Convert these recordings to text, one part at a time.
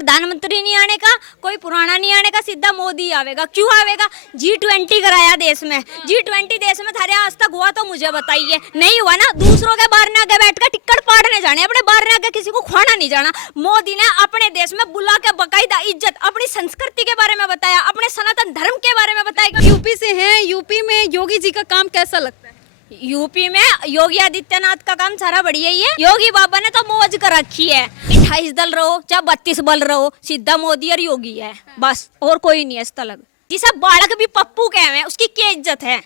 प्रधानमंत्री नहीं आने का, कोई पुराना नहीं आने का, सीधा मोदी आवेगा। क्यों आवेगा? G20 कराया देश में, G20 देश में थारे आज तक हुआ तो मुझे बताइए, नहीं हुआ ना। दूसरों के बाहर ने आगे बैठकर टिक्कट पाड़ने जाने, अपने बाहर ने आगे किसी को खुआना नहीं जाना। मोदी ने अपने देश में बुला के बकायदा इज्जत, अपनी संस्कृति के बारे में बताया, अपने सनातन धर्म के बारे में बताया। यूपी से हैं, यूपी में योगी जी का काम कैसा लगता है? यूपी में योगी आदित्यनाथ का काम सारा बढ़िया ही है। योगी बाबा ने तो मौज कर रखी है। 28 दल रहो चाहे 32 बल रहो, सीधा मोदी और योगी है बस, और कोई नहीं है इस तलक। जिसे बालक भी पप्पू कह रहे हैं उसकी क्या इज्जत है?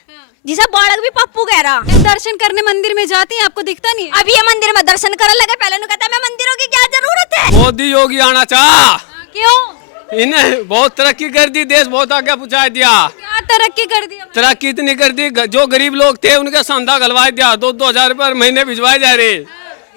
जिसे बालक भी पप्पू कह रहा। दर्शन करने मंदिर में जाती हैं, आपको दिखता नहीं है? अभी ये मंदिर में दर्शन करने लगे, पहले नु कहता मैं मंदिरों की क्या जरूरत है। मोदी योगी आना चाह, क्यों? इन्हें बहुत तरक्की कर दी, देश बहुत आगे पहुंचा दिया। क्या तरक्की कर दी? तरक्की इतनी कर दी, जो गरीब लोग थे उनके संधा गलवा दिया, 2-2 हजार रुपए महीने भिजवाए जा रहे,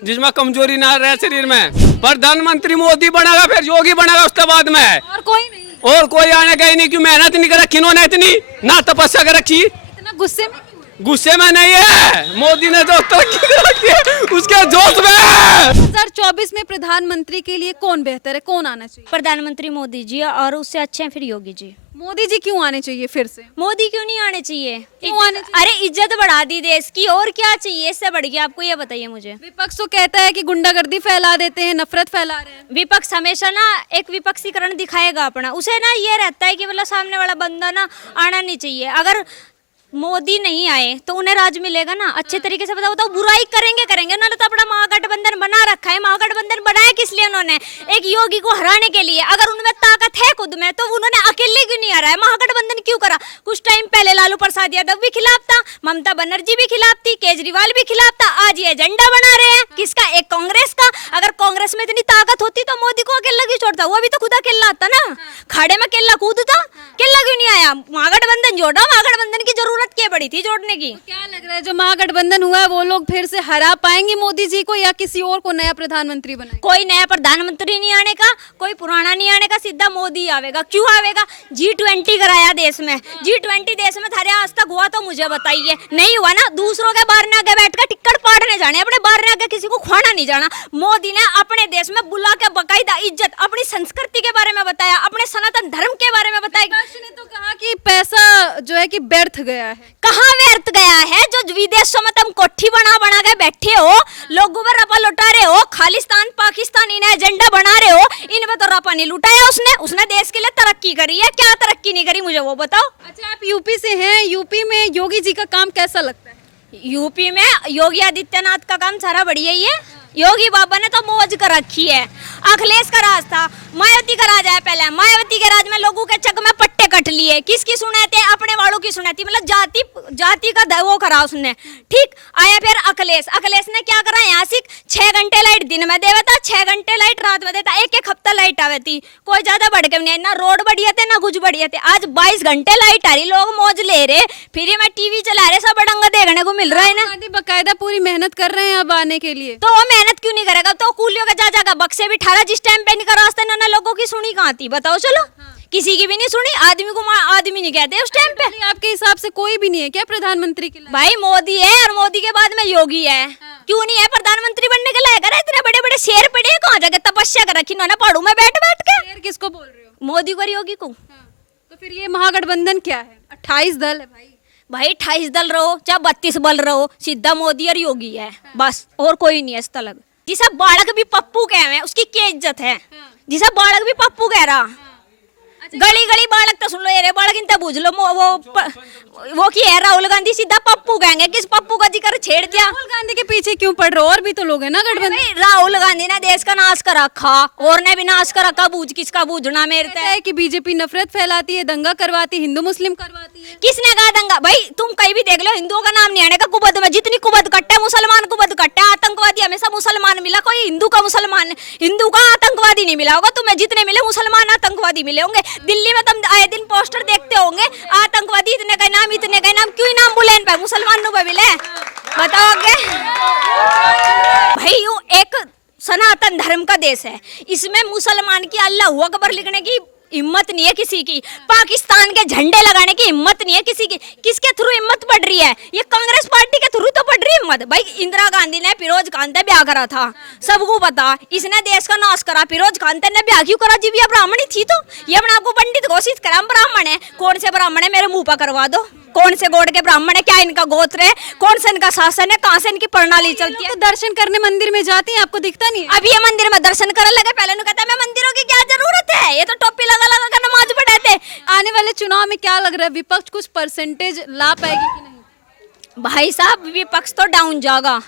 जिसमें कमजोरी ना रहे शरीर में। प्रधानमंत्री मोदी बनेगा, फिर योगी बनेगा उसके बाद में, और कोई नहीं? और कोई आने का ही नहीं। क्यों मेहनत नहीं कर रखी इन्होंने, इतनी ना तपस्या कर रखी। इतना गुस्से में क्यों है? गुस्से में नहीं है, मोदी ने जो तरक्की कर रखी है उसके जोश में। 2024 में प्रधानमंत्री के लिए कौन बेहतर है, कौन आना चाहिए? प्रधानमंत्री मोदी जी, और उससे अच्छे हैं फिर योगी जी। मोदी जी क्यों आने चाहिए फिर से? मोदी क्यों नहीं आने चाहिए? क्यों आने चाहिए? अरे इज्जत बढ़ा दी देश की, और क्या चाहिए इससे बढ़ गया? आपको ये बताइए मुझे। विपक्ष तो कहता है कि गुंडागर्दी फैला देते हैं, नफरत फैला रहे हैं। विपक्ष हमेशा ना एक विपक्षीकरण दिखाएगा अपना, उसे ना ये रहता है कि मतलब सामने वाला बंदा ना आना नहीं चाहिए। अगर मोदी नहीं आए तो उन्हें राज मिलेगा ना, अच्छे तरीके से बताओ तो बुराई करेंगे उन्होंने तो अपना महागठबंधन बना रखा है। महागठबंधन बनाया किस लिए उन्होंने? एक योगी को हराने के लिए। अगर उनमें ताकत है खुद में तो उन्होंने अकेले क्यों नहीं हराया? महागठबंधन क्यों करा? कुछ टाइम पहले लालू प्रसाद यादव भी खिलाफ था, ममता बनर्जी भी खिलाफ थी, केजरीवाल भी खिलाफ था। आज ये एजेंडा बना रहे हैं किसका? एक कांग्रेस का। अगर कांग्रेस में इतनी ताकत होती तो मोदी को अकेला क्यों छोड़ता? वो अभी तो खुद अकेला आता ना, खाड़े में केला कूदता, केला क्यों नहीं आया? महागठबंधन जोड़ा, महागठबंधन की जरूरत क्या पड़ी थी जोड़ने की? तो क्या लग रहा है जो महागठबंधन हुआ है वो लोग फिर से हरा पाएंगे मोदी जी को, या किसी और को नया प्रधानमंत्री बनाएंगे? कोई नया प्रधानमंत्री नहीं आने का, कोई पुराना नहीं आने का, सीधा मोदी आवेगा। क्यों आवेगा? G20 कराया देश में, G20 देश में थारे आज तक हुआ तो मुझे बताइए, नहीं हुआ ना। दूसरों के बाहर ने आगे बैठकर टिक्कट पाड़ने जाने, अपने बाहर ने आगे किसी को खुआना नहीं जाना। मोदी ने अपने देश में बुला के बकायदा इज्जत, अपनी संस्कृति के बारे में बताया, अपने सनातन धर्म के बारे में बताया। विपक्ष ने तो कहा कि पैसा जो है कि व्यर्थ गया है। कहाँ व्यर्थ गया है? जो विदेशों में तुम कोठी बना बना के बैठे हो, लोगों पर रपा लुटा रहे हो, खालिस्तान पाकिस्तान इन्हें एजेंडा बना रहे हो, इनमें तो रपा नहीं लुटाया उसने देश के लिए तरक्की करी है। क्या तरक्की नहीं करी मुझे वो बताओ। अच्छा, आप यूपी से हैं, यूपी में योगी जी का काम कैसा लगता है? यूपी में योगी आदित्यनाथ का काम सारा बढ़िया ही है। योगी बाबा ने तो मौज कर रखी है। अखिलेश का राज था, मायावती का राज है पहले। मायावती के राज में लोगों के चक में पट्टे कट लिए, किसकी सुने थे? अपने वालों की सुने थी, मतलब जाति का वो करा उसने। ठीक आया फिर अखिलेश ने क्या करा? यहाँ से 6 घंटे लाइट दिन में देता था, 6 घंटे लाइट रात में देता, एक हफ्ता लाइट आवे थी। कोई ज्यादा भड़के नहीं, ना रोड बढ़िया थे ना कुछ बढ़िया थे। आज 22 घंटे लाइट आ रही, लोग मौज ले रहे, फ्री में टीवी चला रहे, सब डंगा देखने को मिल रहा है ना। बकायदा पूरी मेहनत कर रहे हैं अब आने के लिए। तो वो मेहनत क्यों नहीं करेगा? तो कूलियों का जा जाकर बक्से भी ठारा, जिस टाइम पे नहीं करा रास्ते ना लोगों की सुनी कहाँ थी बताओ? चलो किसी की भी नहीं सुनी। आदमी को आदमी नहीं कहते उस टाइम पे। आपके हिसाब से कोई भी नहीं है क्या प्रधानमंत्री के लिए? भाई मोदी है, और मोदी के बाद में योगी है। क्यों नहीं है? प्रधानमंत्री बनने के लायक है? इतने बड़े बड़े शेर पड़े हैं, कहाँ जाके तपस्या कर रखी इन्होंने पहाड़ों में बैठ बैठ के। शेर किसको बोल रहे हो? मोदी को और योगी को। तो फिर ये महागठबंधन क्या है? 28 दल है भाई 28 दल रहो चाहे 32 बल रहो, सीधा मोदी और योगी है बस, और कोई नहीं है इस तलक। जिसे बालक भी पप्पू कह रहे हैं उसकी क्या इज्जत है? जिसे बालक भी पप्पू कह रहा, गली गली बालक तो सुन लो, ये बालक इनता बुझ लो। वो की है राहुल गांधी, सीधा पप्पू कहेंगे। किस पप्पू का जिक्र छेड़ दिया? राहुल गांधी के पीछे क्यों पड़ रहे हो? और भी तो लोग हैं ना गठबंधन। राहुल गांधी ने देश का नाश कर रखा, और ने भी नाश कर रखा। बूझ किसका बूझना मेरे है कि बीजेपी नफरत फैलाती है, दंगा करवाती, हिंदू मुस्लिम करवाती है। किसने कहा दंगा? भाई तुम कहीं भी देख लो, हिंदुओं का नाम नहीं आने का कुबद में। जितनी कुबद कट्टे है, मुसलमान कुबद कट्टे। आतंकवादी हमेशा मुसलमान मिला, कोई हिंदू का मुसलमान, हिंदू का आतंकवादी नहीं मिला होगा तुम्हें। जितने मिले मुसलमान आतंकवादी मिले होंगे। दिल्ली में तुम आए दिन पोस्टर देखते होंगे, आतंकवादी इतने का नाम, इतने का नाम। क्यों नाम बोले इन पे? मुसलमान नु मिले बताओ आगे। भाई यू एक सनातन धर्म का देश है, इसमें मुसलमान की अल्लाह अकबर लिखने की हिम्मत नहीं है किसी की, पाकिस्तान के झंडे लगाने की हिम्मत नहीं है किसी की। किसके थ्रू हिम्मत पड़ रही है? ये कांग्रेस पार्टी के थ्रू तो पड़ रही है हिम्मत। भाई इंदिरा गांधी ने फिरोज खान से ब्याह करा था, सबको पता। इसने देश का नाश करा, फिरोज खान ने ब्याह क्यों करा? जी ये ब्राह्मण ही थी तो ये अपने आपको पंडित घोषित करा, हम ब्राह्मण है। कौन से ब्राह्मण है? मेरे मुंह पर करवा दो, कौन से गोड़ के ब्राह्मण है? क्या इनका गोत्र है? कौन से इनका शासन है? कहाँ से इनकी प्रणाली चलती है? तो दर्शन करने मंदिर में जाती हैं, आपको दिखता नहीं है? अब ये मंदिर में दर्शन करने लगे, पहले उन्होंने कहता मैं मंदिरों की क्या जरूरत है, ये तो टोपी लगा लगा कर नमाज पढ़ाते। आने वाले चुनाव में क्या लग रहा है, विपक्ष कुछ परसेंटेज ला पाएगी कि नहीं? भाई साहब विपक्ष तो डाउन जाएगा।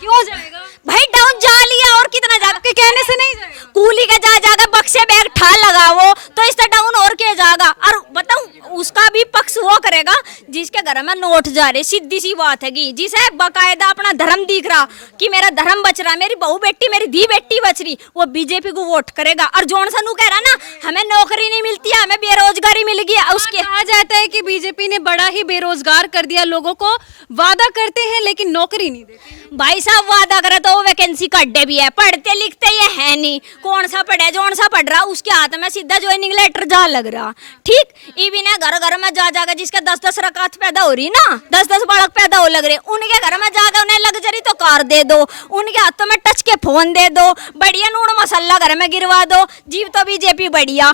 क्यों जाएगा? भाई डाउन जा लिया और कितना जाएगा? आपके कहने से नहीं जाएगा। कूली के जा जाकर बक्से बैग ठाल लगावो तो इससे डाउन और क्या जाएगा? और बताऊं उसका भी पक्ष वो करेगा जिसके घर में नोट जा रहे, सीधी सी बात है कि जिसे बाकायदा अपना धर्म दिख रहा कि मेरा धर्म बच रहा, मेरी बहू बेटी, मेरी धी बेटी बच रही, वो बीजेपी को वोट करेगा। और जॉन सनू कह रहा ना हमें नौकरी नहीं मिलती है, हमें बेरोजगारी मिल गई है, उसके कहा जाता है कि बीजेपी ने बड़ा ही बेरोजगार कर दिया लोगों को, वादा करते हैं लेकिन नौकरी नहीं देते। भाई साहब वादा करे तो वैकेंसी का अड्डे भी है, पढ़ते लिखते ये है नहीं। कौन सा पढ़े? जौन सा पढ़ रहा उसके हाथ में सीधा ज्वाइनिंग लेटर जा लग रहा। ठीक इवी ने घर घर में जा जाकर जिसके 10-10 रकात पैदा हो रही ना, 10-10 बालक पैदा हो लग रहे, उनके घर में जाकर उन्हें लग्जरी तो कार दे दो, उनके हाथों में टच के फोन दे दो, बढ़िया नून मसाला घर में गिरवा दो, जीव तो बीजेपी बढ़िया।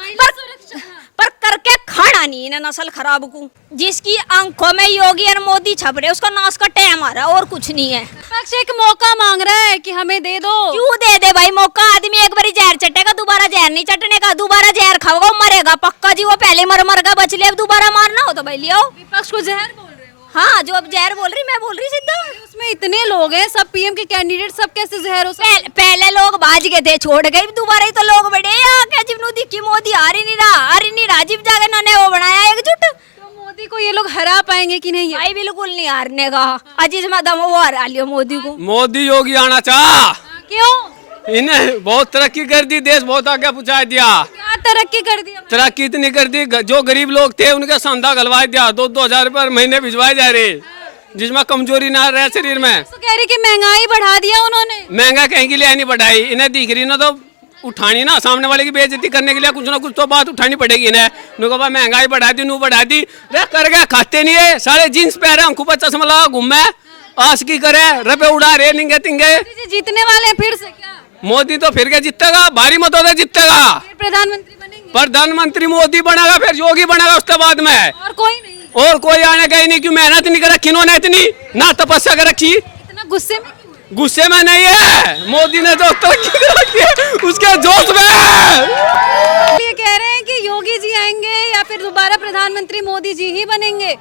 पर करके खाना नहीं इन्हें नस्ल खराब को। जिसकी आंखों में योगी और मोदी छप रहे उसका नाश का टाइम आ रहा है और कुछ नहीं है। विपक्ष एक मौका मांग रहा है कि हमें दे दो। क्यों दे दे भाई मौका? आदमी एक बारी जहर चटेगा, दोबारा जहर नहीं चटने का, दोबारा जहर खाओगा मरेगा पक्का जी। वो पहले मर मर का बच लिया, अब दोबारा मारना हो तो भाई लियो। विपक्ष को जहर बोल रहे हो? हाँ जो अब जहर बोल रही मैं बोल रही सीधा। उसमें इतने लोग हैं, सब पीएम के कैंडिडेट, सब कैसे जहर हो सकते? पहले लोग भाज गए थे, छोड़ गए, दोबारा ही तो लोग बढ़े क्या जिन्हों दिखी मोदी आ रही नहीं रहा जीव जाके इन्होंने वो बनाया एकजुट। तो मोदी को ये लोग हरा पाएंगे कि नहीं? भाई बिल्कुल नहीं हारने का, अजीज मदम वो हरा लियो मोदी को। मोदी योगी आना चाह, क्यों? इन्हें बहुत तरक्की कर दी, देश बहुत आगे पहुंचा दिया। क्या तरक्की कर दी? तरक्की इतनी कर दी, जो गरीब लोग थे उनके संधा गलवा दिया, 2-2 हजार रुपये महीने भिजवाए जा रहे, जिसमें कमजोरी ना रहे शरीर में। तो कह रहे कि महंगाई बढ़ा दिया उन्होंने। महंगा कहीं के लिए नहीं बढ़ाई, इन्हें दिख रही ना तो उठानी ना, सामने वाले की बेइज्जती करने के लिए कुछ ना कुछ तो बात उठानी पड़ेगी इन्हें। नुको भाई महंगाई बढ़ा दी, नू बढ़ा दी, रे कर गए खाते नहीं है, सारे जींस पहरे, हमको चश्मा लगा घूमे, आस की करे, रपे उड़ा रहे निंगे तिंगे। जीतने वाले हैं फिर से क्या? मोदी तो फिर के जीतेगा, भारी मतों से जीतेगा, फिर प्रधानमंत्री बनेंगे? प्रधानमंत्री मोदी बनेगा, फिर योगी बनेगा उसके बाद में, और कोई नहीं? और कोई आने का ही नहीं। क्यों मेहनत नहीं कर रखी इन्होंने इतनी, ना तपस्या कर रखी। इतना गुस्से में क्यों है? गुस्से में नहीं है, मोदी ने जो तरक्की कर रखी है उसके जोश में। ये कह रहे हैं कि योगी जी आएंगे या फिर दोबारा प्रधानमंत्री मोदी जी ही बनेंगे।